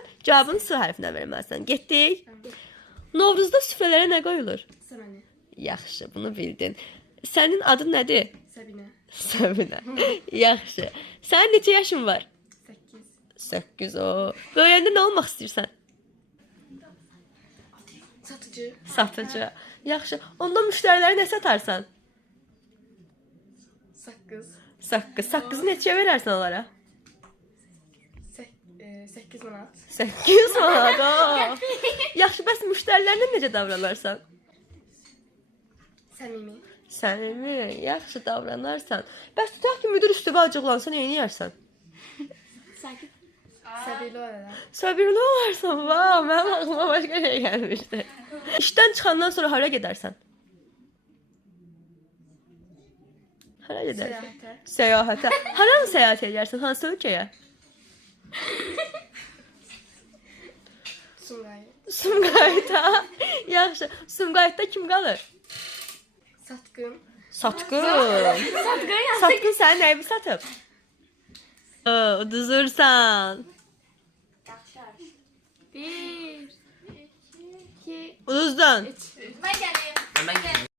verməlisən, cavabını S hərfinə verməlisən. Getdik. Novruzda süfrələrə nə qoyulur? Səməni. Yaxşı, bunu bildin. Sənin adın nədir? Səbinə. Səbinə. Yaxşı. Sənin neçə yaşın var? 8. 8 o. Böyüyəndə nə olmaq istəyirsən? Satıcı. Satıcı. Yaxşı. Onda müştərilərə nə satarsan? Saqqız. Saqqız. Saqqızı neçəyə verərsən onlara? 8 manat. 800 manat. o. Yaxşı, bəs müştərilərlə necə davranarsan? Səmimi. Səmimi, yaxşı davranarsan. Bəs tutaq ki, müdür üstüvə acıqlansa nə edərsən? Sakit. Səbirli olarak. Səbirli olarsan. Vav, mənim ağlıma başqa şey gəlmişdi. İşdən çıxandan sonra hara gedərsən? Hara gedərsən? Səyahətə. Səyahətə. Haranı səyahət edərsən? Hansı ölkəyə? Sumqayıt. Sumqayıtda. Yaxşı. Sumqayıtda kim qalır? Satqın. Satqın. Satqın sənin nəyini satıb? Uduzursan. 1, 2, Uduzdun. 3. Ben geleyim.